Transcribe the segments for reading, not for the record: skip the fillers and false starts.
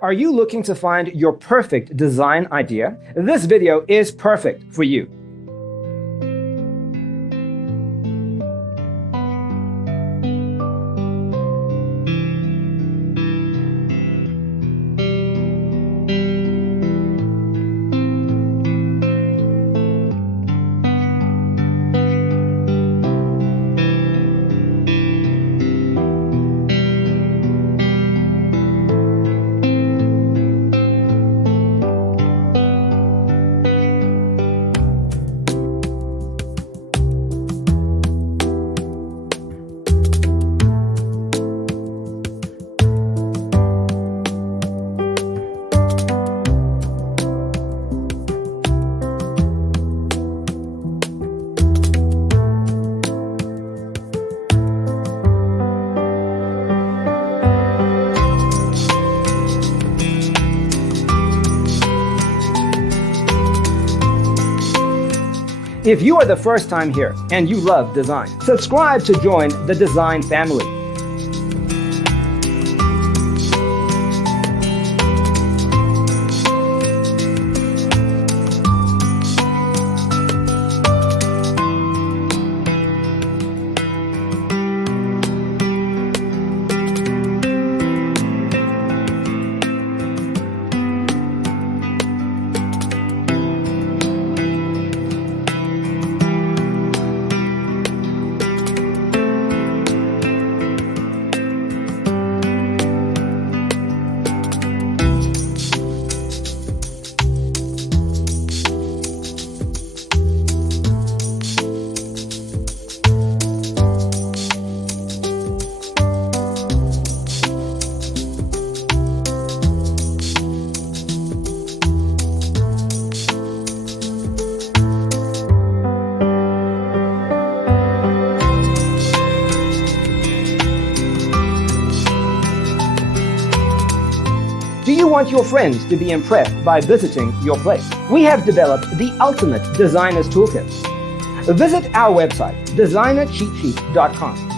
Are you looking to find your perfect design idea? This video is perfect for you. If you are the first time here and you love design, subscribe to join the design family. Do you want your friends to be impressed by visiting your place? We have developed the ultimate designer's toolkit. Visit our website, designercheatsheet.com.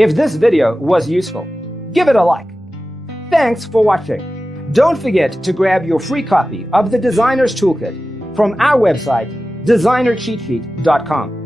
If this video was useful, give it a like. Thanks for watching. Don't forget to grab your free copy of the Designer's Toolkit from our website, designercheatsheet.com.